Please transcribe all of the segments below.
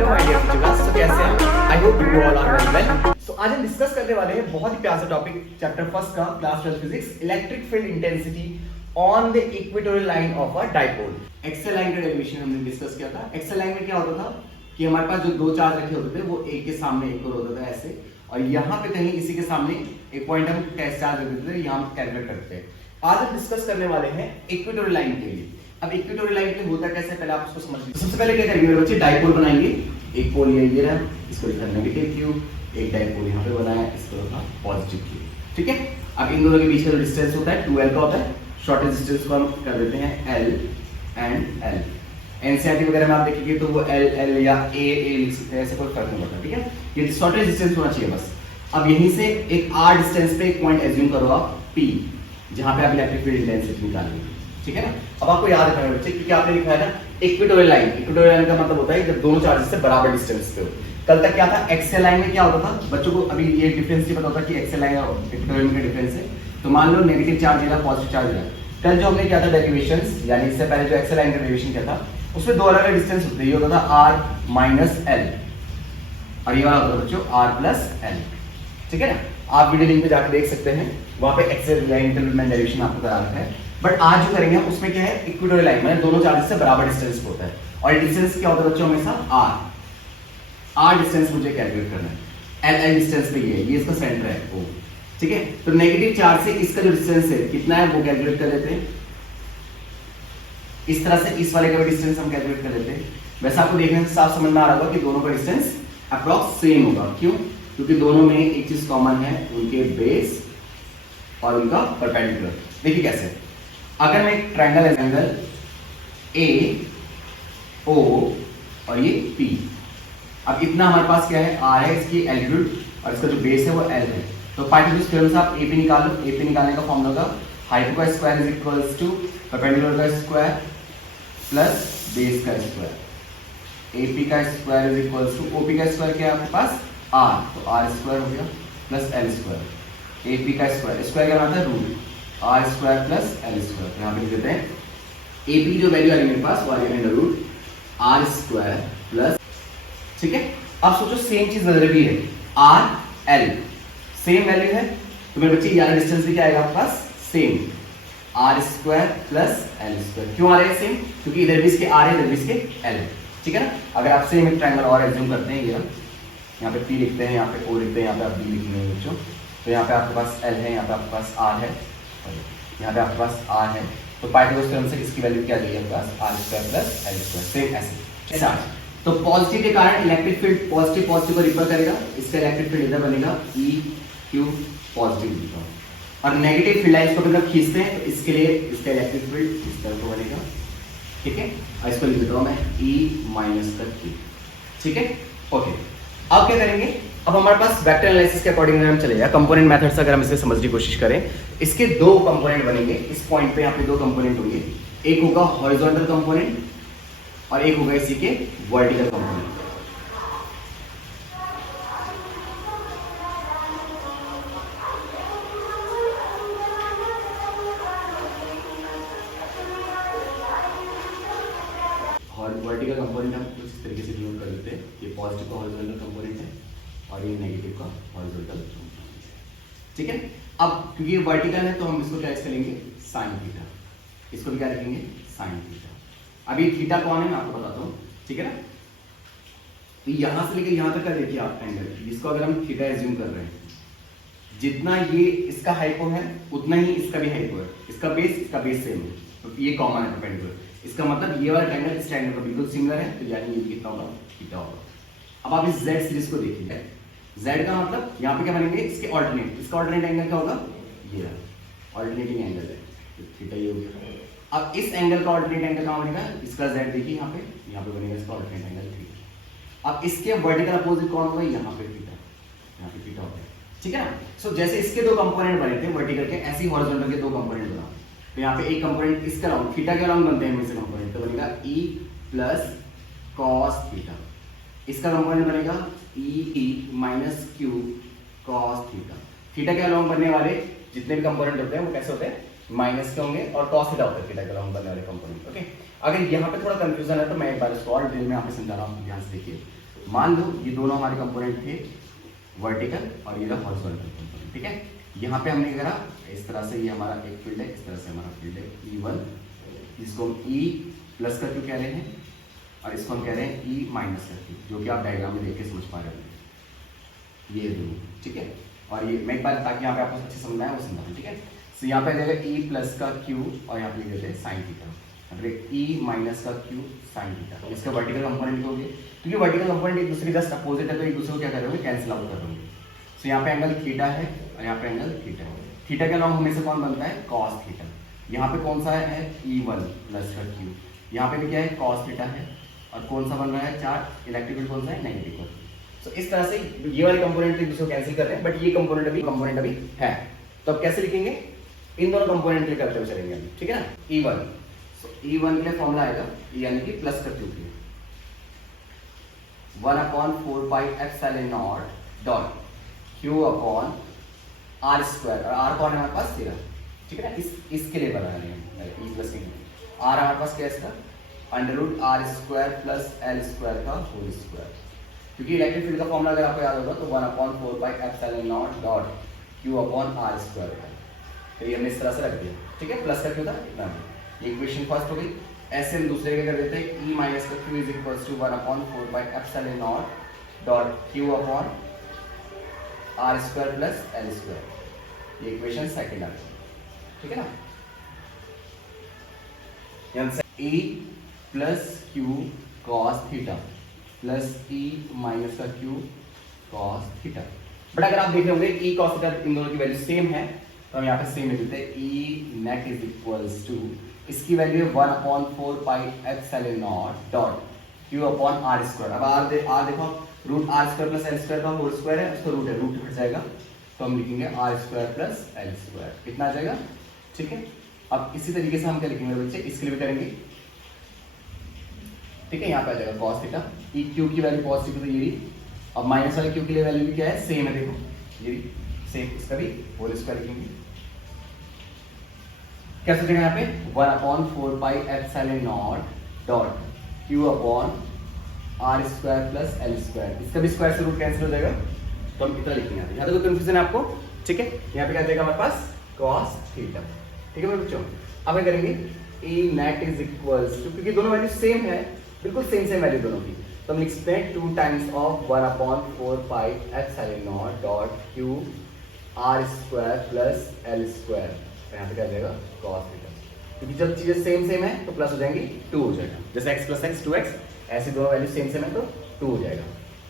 Hello my dear futures, तो कैसे हैं? I hope you all are very well. So आज हम डिस्कस करने वाले हैं बहुत ही प्यारा सा टॉपिक, चैप्टर फर्स्ट का, class 12 physics, electric field intensity on the equatorial line of a dipole. Axle line का डेरिवेशन हमने डिस्कस किया था। एक्सल लाइन में क्या होता था कि हमारे पास जो दो चार्ज रखे होते थे वो एक के सामने एक और होता था ऐसे, और यहाँ पे कहीं इसी के सामने एक पॉइंट हम टेस्ट चार्ज रख देते थे, यहाँ हम कैलकुलेट करते हैं। आज हम डिस्कस करने वाले हैं इक्वेटोरियल लाइन के लिए। अब इक्वेटोरियल लाइन के लिए होता कैसे, पहले आप उसको समझ लीजिए। सबसे पहले क्या करेंगे मेरे बच्चे, डाइपोल बनाएंगे। एक पोल ये रहा, इसको लिखा नेगेटिव क्यू, एक डाइपोल यहाँ पे बनाया, इसको लिखा पॉजिटिव क्यू। ठीक है, अब इन दोनों के बीच का जो डिस्टेंस होता है 2l का होता है। शॉर्टेस्ट डिस्टेंस को हम कर देते हैं l एंड l। एनसीईआरटी वगैरह में आप देखेंगे तो वो l या a लिख सकते हैं, ऐसे कोई फर्क नहीं पड़ता। ठीक है, ये शॉर्टेस्ट डिस्टेंस होना चाहिए बस। अब यहीं से एक r डिस्टेंस पे एक पॉइंट एज्यूम करो आप p, जहां पे आप इलेक्ट्रिक फील्ड इंटेंसिटी निकालेंगे। ठीक है ना, अब आपको याद रखना है बच्चे, क्योंकि आपने लिखा है ना इक्वेटोरियल लाइन। इक्वेटोरियल लाइन का मतलब होता है जब दोनों चार्जेस से बराबर डिस्टेंस पे हो। कल तक क्या था, एक्सल लाइन में क्या होता था बच्चों को, अभी ये डिफरेंस नहीं पता होता कि एक्सल लाइन और इक्वेटोरियल का डिफरेंस है। तो मान लो नेगेटिव चार्ज है, पॉजिटिव चार्ज है। कल जो हमने किया था डेरिवेशंस, यानी इससे पहले जो एक्सल लाइन का डेरिवेशन किया था, उसमें दो अलग अलग डिस्टेंस होते हैं। ये होता था r माइनस l और ये वाला होता था बच्चों r प्लस l। ठीक है ना, आप वीडियो लिंक पे जाकर देख सकते हैं, वहां पे एक्सल लाइन का डेरिवेशन आपको करा रखा है। बट आज जो करेंगे हम उसमें क्या है, इक्वेटोरियल लाइन में दोनों चार्जेस से बराबर डिस्टेंस होता है, और डिस्टेंस क्या होता है बच्चों हमेशा r डिस्टेंस मुझे कैलकुलेट करना है। l डिस्टेंस पे ये इसका सेंटर है o। ठीक है, तो नेगेटिव चार्ज से इसका जो डिस्टेंस है कितना है वो कैलकुलेट कर लेते हैं। इस तरह से इस वाले का भी डिस्टेंस हम कैलकुलेट कर लेते हैं। वैसे आपको देखने से साफ समझ में आ रहा होगा कि दोनों का डिस्टेंस अप्रॉक्स सेम होगा। क्यों? क्योंकि दोनों में एक चीज कॉमन है, उनके बेस और उनका परपेंडिकुलर। देखिए कैसे, अगर मैं एक ट्रायंगल एंगल ए ओ और ये पी, अब इतना हमारे पास क्या है, r है, इसकी एल्टीट्यूड, और इसका जो बेस है वो l है। तो पाइथागोरस थ्योरम से आप एपी निकालो। एपी निकालने का फॉर्मूला होगा हाइपो का square is equals to perpendicular का स्क्वायर प्लस बेस का स्क्वायर। एपी का square is equals to OP का स्क्वायर क्या है आपके पास r, तो r स्क्वायर हो गया प्लस l स्क्वायर। एपी का स्क्वायर क्या बनाता है, root r square plus l square. यहाँ पे लिख देते हैं एपी की जो वैल्यू आ रही है मेरे पास वो आ रही है under root r square plus. ठीक है, अब सोचो सेम चीज बदल रही है, r l सेम वैल्यू है, तो मेरे बच्चे यार डिस्टेंस भी क्या आएगा आपके पास same, r square plus l square. क्यों आ रहे हैं सेम? क्योंकि इधर भी इसके r है, इधर भी इसके l है। ठीक है ना, अगर आप सेम एक ट्रायंगल और एज्यूम करते हैं, ये यहाँ पे p लिखते हैं, यहाँ पे o लिखते हैं, यहाँ पे आप b लिखेंगे बच्चों, तो यहाँ पे आपके पास l है, यहाँ पे आपके पास r है, यहाँ पे आपके पास r है। तो पाइथागोरस थ्योरम से इसकी वैल्यू क्या दी है आपके पास, r square plus l square. Same ऐसे ऐसा। तो पॉजिटिव के कारण इलेक्ट्रिक फील्ड पॉजिटिव को रिपेल करेगा, इसका इलेक्ट्रिक फील्ड इधर बनेगा E Q पॉजिटिव लिखा, और नेगेटिव फील्ड लाइंस को जब खींचते हैं तो इसके लिए इसका इलेक्ट्रिक फील्ड इस तरह को बनेगा। ठीक है, और इसको लिख देता हूं मैं E माइनस का Q। ठीक है, ओके। अब क्या करेंगे, अब हमारे पास वेक्टर एनालिसिस के अकॉर्डिंग हम चले जाए, कंपोनेंट मेथड से अगर हम इसे समझने की कोशिश करें, इसके दो कंपोनेंट बनेंगे। इस पॉइंट पे यहाँ पे दो कंपोनेंट होंगे, एक होगा हॉरिजॉन्टल कंपोनेंट और एक होगा इसी के वर्टिकल कंपोनेंट। वर्टिकल कंपोनेंट हम कुछ इस तरीके से डिनोट कर देते हैं, ये पॉजिटिव का हॉरिजॉन्टल कंपोनेंट है और ये नेगेटिव का हॉरिजॉन्टल कंपोनेंट है। ठीक है, अब क्योंकि ये वर्टिकल है तो हम इसको क्या करेंगे, साइन थीटा। इसको भी क्या लिखेंगे, साइन थीटा। अभी थीटा कौन है मैं आपको बताता हूँ। ठीक है ना, तो यहां से लेकर यहां तक का देखिए आप एंगल, जिसको अगर हम थीटा एज्यूम कर रहे हैं, जितना ये इसका हाइपो है उतना ही इसका भी हाइपो है, इसका बेस सेम है, तो ये कॉमन है परपेंडिकुलर। इसका मतलब ये वाला ट्रायंगल इस ट्रायंगल का बिल्कुल सिमिलर है, तो यानी ये कितना होगा, थीटा होगा। अब आप इस z सीरीज को देखिए, z का मतलब यहाँ पे क्या बनेंगे, इसके ऑल्टरनेट, इसका ऑल्टरनेट एंगल क्या होगा, ये रहा ऑल्टरनेटिंग एंगल है, तो थीटा ये हो गया। अब इस एंगल का ऑल्टरनेट एंगल कहाँ बनेगा, इसका z देखिए यहाँ पे बनेगा इसका ऑल्टरनेट एंगल थीटा। अब इसके वर्टिकल अपोजिट कौन होगा, यहाँ पे थीटा, यहाँ पे थीटा होगा। ठीक है ना, सो जैसे इसके दो कंपोनेंट बने थे वर्टिकल के, ऐसे ही हॉरिजॉन्टल के दो कंपोनेंट बना। तो यहाँ पे एक कंपोनेंट इसका लॉन्ग थीटा के लॉन्ग बनते हैं हमेशा कंपोनेंट, तो बनेगा E प्लस कॉस थीटा। इसका कंपोनेंट बनेगा E minus Q cos theta. Theta के लॉन्ग बनने वाले जितने भी कंपोनेंट होते हैं वो कैसे होते हैं, माइनस के होंगे, और कॉस थीटा होता है थीटा के लॉन्ग बनने वाले कंपोनेंट। ओके, अगर यहाँ पे थोड़ा कंफ्यूजन है तो मैं एक बार इसको और डिटेल में यहाँ पे समझा रहा हूँ, ध्यान से देखिए। मान लो ये दोनों हमारे कंपोनेंट थे वर्टिकल और ये रहा हॉरिजॉन्टल कंपोनेंट, ठीक है। यहाँ पे हमने करा इस तरह से, ये हमारा एक फील्ड है, इस तरह से हमारा फील्ड है E1, जिसको हम E प्लस का क्यू कह रहे हैं और इसको हम कह रहे हैं E माइनस का क्यू, जो कि आप डायग्राम में देख के समझ पा रहे हो, ये दोनों, ठीक है। और ये मैं एक बार ताकि यहाँ पे आपको अच्छे समझ में आए वो समझा, ठीक है। तो यहाँ पे जाएगा E प्लस का क्यू और यहाँ पे देते हैं साइन थीटा, E माइनस का क्यू साइन थीटा, इसका वर्टिकल कंपोनेंट हो गया, क्योंकि वर्टिकल कंपोनेंट एक दूसरे के जस्ट अपोजिट है तो एक दूसरे को क्या कर रहे होंगे, कैंसिल आउट कर रहे होंगे। तो यहाँ पे एंगल थीटा है और यहाँ पे एंगल थीटा है। थीटा के अलावा हमेशा कौन बनता है, कॉस थीटा। यहाँ पे कौन सा है E1 प्लस का क्यू, यहाँ पे भी क्या है कॉस थीटा है, और कौन सा बन रहा है चार्ज, इलेक्ट्रिक फील्ड कौन सा है, नेगेटिव। तो इस तरह से ये वाले कंपोनेंट एक दूसरे को कैंसिल कर रहे हैं, बट ये कंपोनेंट अभी है। तो अब कैसे लिखेंगे, इन दोनों कंपोनेंट के करते हुए चलेंगे अभी, ठीक है ना। E1, तो E1 के लिए फॉर्मूला आएगा यानी कि प्लस का क्यू के लिए 1/4πε0 dot q upon r square, और आर कौन है हमारे पास, तेरा, ठीक है ना। इसके लिए बना रहे हैं E प्लस के, आर हमारे पास क्या है इसका, √r² प्लस l स्क्वायर का होल स्क्वायर, क्योंकि इलेक्ट्रिक फील्ड का फॉर्मूला अगर आपको याद होगा तो 1/4πε0 dot q upon r square का, तो ये हमने इस तरह से रख दिया, ठीक है। प्लस का क्यू था इतना, ये इक्वेशन फर्स्ट हो गई। ऐसे हम दूसरे के कर देते हैं, E माइनस का q is equals to 1/4πε0 dot q upon r square plus l square, ये इक्वेशन सेकंड आ गई, ठीक है ना। यहाँ से E plus q cos theta plus E minus का क्यू कॉस थीटा। बट अगर आप देख रहे होंगे E कॉस थीटा इन दोनों की वैल्यू सेम है, तो हम यहाँ पे सेम लिख देते हैं, E net is equals to, इसकी वैल्यू है 1/4πε0 dot q upon r square. अब आर देखो, √r² प्लस एल स्क्वायर का होल स्क्वायर है, उसका रूट है, रूट हट जाएगा, तो हम लिखेंगे r² प्लस एल स्क्वायर, कितना आ जाएगा, ठीक है। अब इसी तरीके से हम क्या लिखेंगे बच्चे, इसके लिए भी करेंगे, ठीक है। यहाँ पे आ जाएगा cos थीटा, E क्यू की वैल्यू पॉजिटिव तो ये, अब माइनस वाले क्यू के लिए वैल्यू भी क्या है, सेम है, देखो ये सेम, इसका भी होल स्क्वायर लिखेंगे, क्या सोचेंगे यहाँ पे 1/4πε0 dot q upon r square plus l square, इसका भी स्क्वायर से रूट कैंसिल हो जाएगा, तो हम इतना लिखेंगे। यहाँ तो कोई कंफ्यूजन है आपको, ठीक है। यहाँ पे क्या जाएगा हमारे पास cos थीटा, ठीक है मेरे बच्चों। अब क्या करेंगे, E net is equals to, क्योंकि दोनों वैल्यू सेम है, बिल्कुल सेम वैल्यू दोनों की, तो हम लिख सकते हैं 2 times of 1/4πε0 dot q r square plus l square, यहाँ पे क्या जाएगा cos थीटा, क्योंकि जब चीजें सेम है तो प्लस हो जाएंगी 2 हो जाएगा, जैसे x प्लस x 2x, ऐसे दोनों वैल्यू सेम है तो 2 हो जाएगा।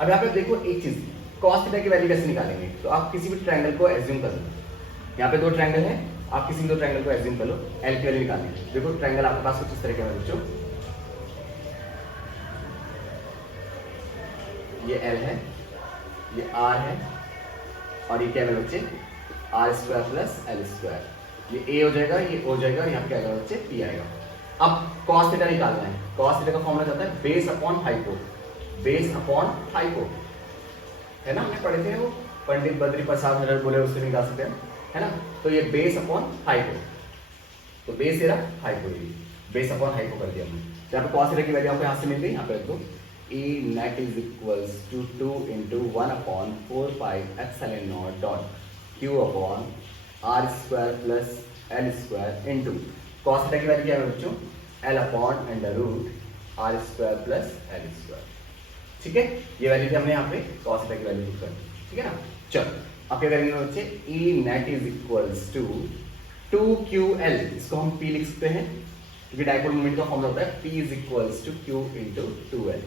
अब यहाँ पे देखो एक चीज, cos थीटा की वैल्यू कैसे निकालेंगे, तो आप किसी भी ट्रायंगल को एज्यूम कर लो, यहाँ पे 2 ट्रायंगल है, आप किसी भी 2 ट्रायंगल को एज्यूम कर लो, L की वैल्यू निकालनी है। देखो ट्रायंगल आपके पास कुछ इस तरह का है बच्चों, ये L है, ये R है, और ये क्या है बच्चे, r² प्लस एल स्क्वायर, ये A हो जाएगा, ये O हो जाएगा, यहाँ पे क्या आएगा बच्चे, P आएगा। अब cos थीटा निकालना है, cos थीटा का फॉर्मूला जाता है base upon hypo, base upon hypo, है ना, हमने पढ़े थे वो, पंडित बद्री प्रसाद हजर बोले उससे निकाल सकते हैं, है ना। तो ये बेस अपॉन हाइपो, तो बेस ये रहा, हाइपो ये, बेस अपॉन हाइपो कर दिया हमने। यहाँ पे cos थीटा की वैल्यू आपको यहाँ से मिल गई, यहाँ पे रख दो, E net is equals to 2 into 1/4πε0 dot q upon r square plus l square into cos theta की वैल्यू क्या है बच्चों, l upon under root r square plus l square, ठीक है। ये वैल्यू थी हमने यहाँ पे cos थीटा की वैल्यू यूज कर, ठीक है ना। चलो अब क्या करेंगे बच्चे, E net is equals to 2ql, इसको हम P लिख सकते हैं, क्योंकि डाइपोल मोमेंट का फॉर्मूला होता है P is equals to q into 2l,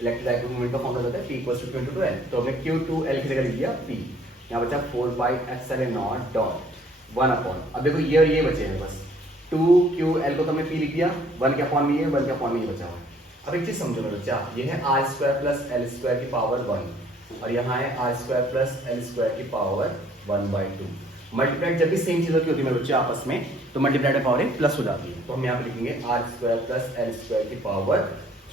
electric dipole moment का फॉर्मूला होता है P equals to q into 2l, तो हमने q2l की जगह लिख दिया P, यहाँ बचा 4πε0 डॉट 1 अपॉन, अब देखो ये और ये बचे हैं बस, 2ql को तो हमने P लिख दिया, 1 के अपॉन में ये, 1 के अपॉन में ये बचा हुआ। अब एक चीज समझो मेरे बच्चा, ये है r² प्लस l स्क्वायर की पावर 1, और यहाँ है r² प्लस l स्क्वायर की पावर 1/2। मल्टीप्लाइड जब भी सेम चीजों की होती है मेरे बच्चे आपस में, तो मल्टीप्लाइड बाय पावर प्लस हो जाती है, तो हम यहाँ पे लिखेंगे r² प्लस l स्क्वायर की पावर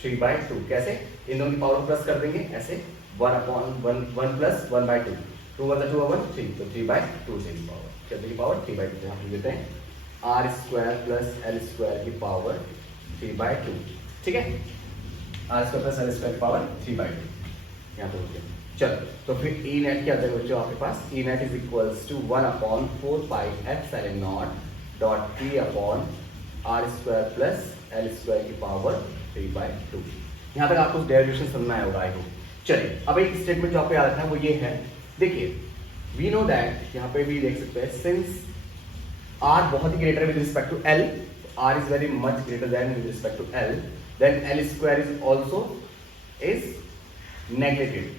3/2, कैसे, इन दोनों की पावर को प्लस कर देंगे ऐसे, 1 प्लस 1/2, 2 1 2 1 3, तो 3/2 से की पावर, चलते की पावर 3/2, यहाँ पे देते हैं r² प्लस l स्क्वायर की पावर 3/2, ठीक है, r² प्लस l स्क्वायर की पावर 3/2। यहाँ पे हो गया। चलो तो फिर ई नेट क्या जाएगा बच्चों आपके पास, E net is equals to 1/4πε0 dot p upon r square plus l square की पावर 3/2। यहाँ तक आपको डेरिवेशन समझ में आया होगा आई होप। चलिए अब एक स्टेटमेंट जो आपको याद रखना है वो ये है, देखिए वी नो दैट, यहाँ पे भी देख सकते हैं सिंस आर बहुत ही greater with respect to l, r is very much greater than with respect to l, then l square is also is neglected.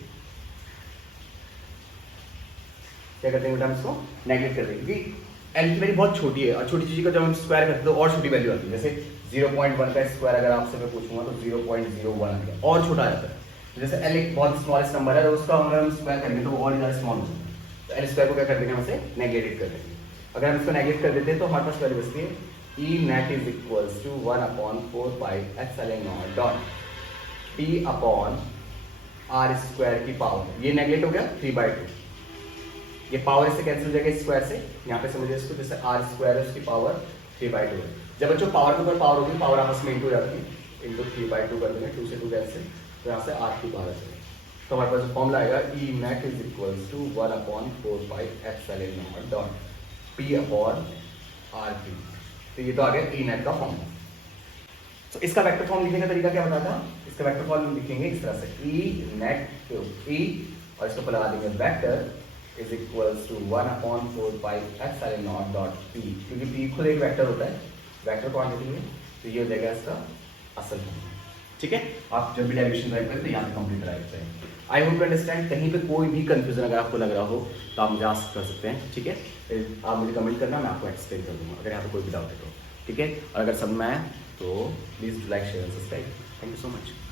क्या करते हैं बेटा, हम इसको नेगलेक्ट कर देंगे क्योंकि एल की वैल्यू बहुत छोटी है और छोटी चीज का जब हम स्क्वायर करते हैं तो और छोटी वैल्यू आती है। जैसे 0.1 का स्क्वायर अगर आपसे मैं पूछूंगा तो 0.01 आ गया, और छोटा आ जाता है। जैसे एल एक बहुत स्मॉलेस्ट नंबर है तो उसका अगर हम स्क्वायर करेंगे तो वो और ज़्यादा स्मॉल हो जाता है। तो एल स्क्वायर को क्या कर देंगे, हम इसे नेगलेक्ट कर देंगे। अगर हम इसको नेगलेक्ट कर देते हैं तो हमारे पास वैल्यू बचती है E net is equals to 1/4πε0 dot t upon r square की पावर, ये नेगलेक्ट हो गया 3/2, ये पावर इससे कैंसिल हो जाएगा स्क्वायर से, यहाँ पे समझिए इसको जैसे आर स्क्वायर है उसकी पावर 3/2 है। जब बच्चों पावर के ऊपर पावर होगी, पावर आपस में इंटू जाती है, इंटू 3/2 कर देंगे, 2 से 2 कैंसिल, तो यहाँ से आर की पावर है। तो हमारे पास जो फॉर्मूला आएगा E net is equals to 1/4πε0 dot p upon r p. तो ये तो आ गया ई नेट का फॉर्मूला। तो इसका वेक्टर फॉर्म लिखने का तरीका क्या बताया था, इसका वेक्टर फॉर्म लिखेंगे इस तरह से, ई नेट ई और इसको लगा देंगे vector is equals to 1/4πε0 dot p, क्योंकि पी खुद एक वेक्टर होता है, वेक्टर क्वांटिटी में, तो ये हो जाएगा इसका असल फॉर्मूला। ठीक है, आप जब भी डेरिवेशन ड्राइव करें तो यहाँ पे कंप्लीट ड्राइव करें। I hope to understand. कहीं पे कोई भी कंफ्यूजन अगर आपको लग रहा हो तो आप मुझे आस्क कर सकते हैं। ठीक है, आप मुझे कमेंट करना, मैं आपको एक्सप्लेन कर दूंगा अगर यहाँ पे कोई भी डाउट है तो। ठीक है, और अगर समझ में आया तो please like share and subscribe. Thank you so much.